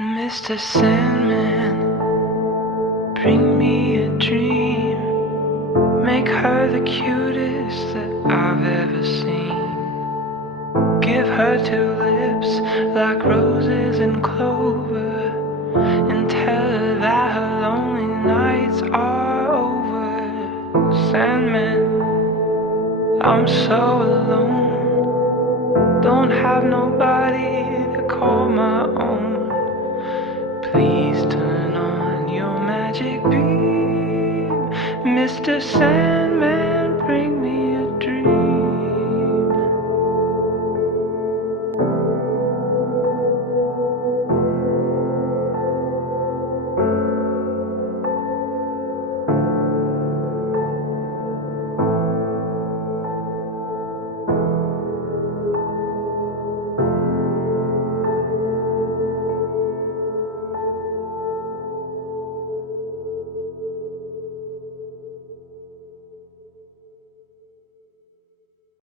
Mr. Sandman, bring me a dream. Make her the cutest that I've ever seen. Give her two lips like roses and clover, and tell her that her lonely nights are over. Sandman, I'm so alone, don't have nobody to call my own. Please turn on your magic beam, Mr. Sandman.